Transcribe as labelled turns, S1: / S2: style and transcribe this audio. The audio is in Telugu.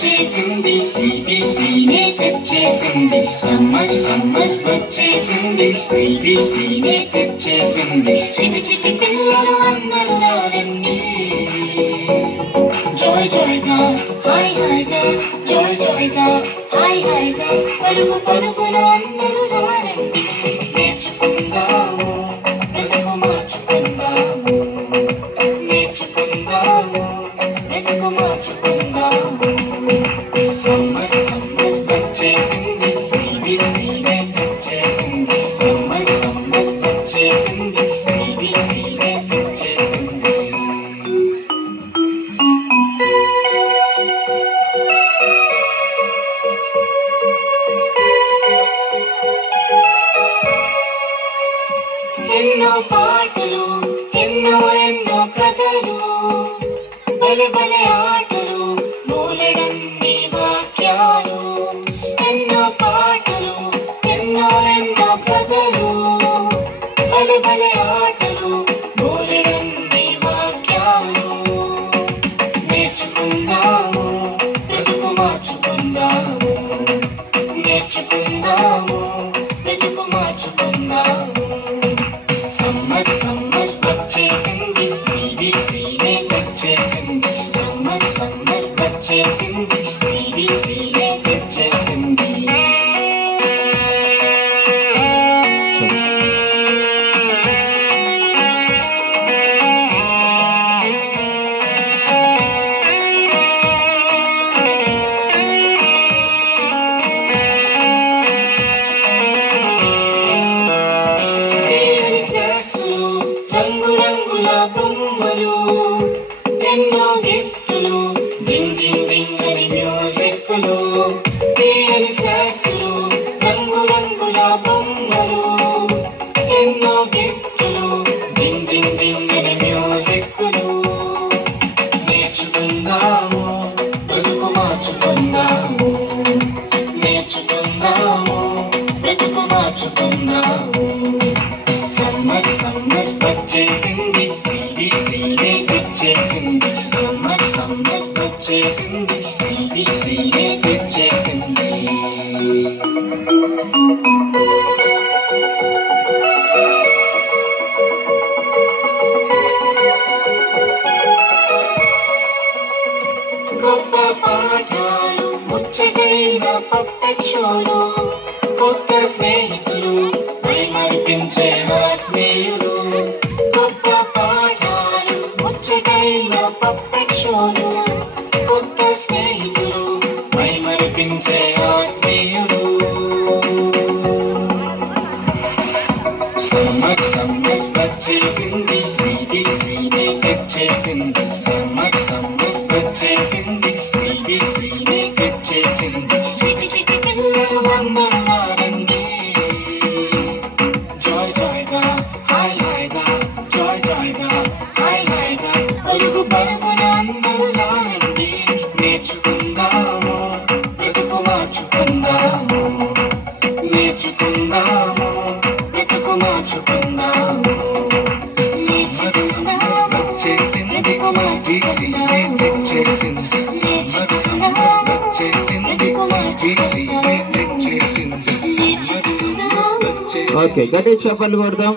S1: చేసింది సిబిసినే తెచ్చేసింది సమ్మర్ సమ్మర్ వచ్చేసింది సిబిసినే తెచ్చేసింది చిటి చిటి పిల్లలు అందరూ రారండి జాయ్ జాయ్ గా హాయ్ హాయ్ గా పరుగు పరుగున అందరూ రారండి నేర్చుకుందాము బ్రతుకు మార్చుకుందాము. నేర్చుకుందాము బ్రతుకు మార్చుకుందాము. పాటలు ఎన్నో ఎన్నో కథలు బలె బలె ఆటలు మూలడన్ని వాక్యాలు. ఎన్నో పాటలు ఎన్నో ఎన్నో కథలు బలె బలె ఆటలు మూలడన్ని వాక్యాలు. నేర్చుకుందాము బ్రతుకు మార్చుకుందాము నేర్చుకుందాము. జింగ్ జింగ్ జింగ్ అని మ్యూజిక్లు తీయని స్నాక్సులు రంగు రంగుల బొమ్మలు ఎన్నో గిఫ్టులు జింగ్ జింగ్ జింగ్ అని మ్యూజిక్లు నేర్చుకుందాము బ్రతుకు మార్చుకుందాము నేర్చుకుందాము బ్రతుకు మార్చుకుందాము. సమ్మర్ సమ్మర్ వచ్చేసింది. పప్పెట్ కొత్త స్నేహితులు మైమరిపించే ఆత్మీయులు. గొప్ప పాఠాలు ముచ్చటైన పప్పెట్ మార్చుకుందాము
S2: వచ్చేసింది
S1: బ్రతుకు
S2: తెచ్చేసింది వచ్చేసింది జీసీనే తెచ్చేసింది
S3: ఓకే గట్టి చెప్పలు కొడదాం.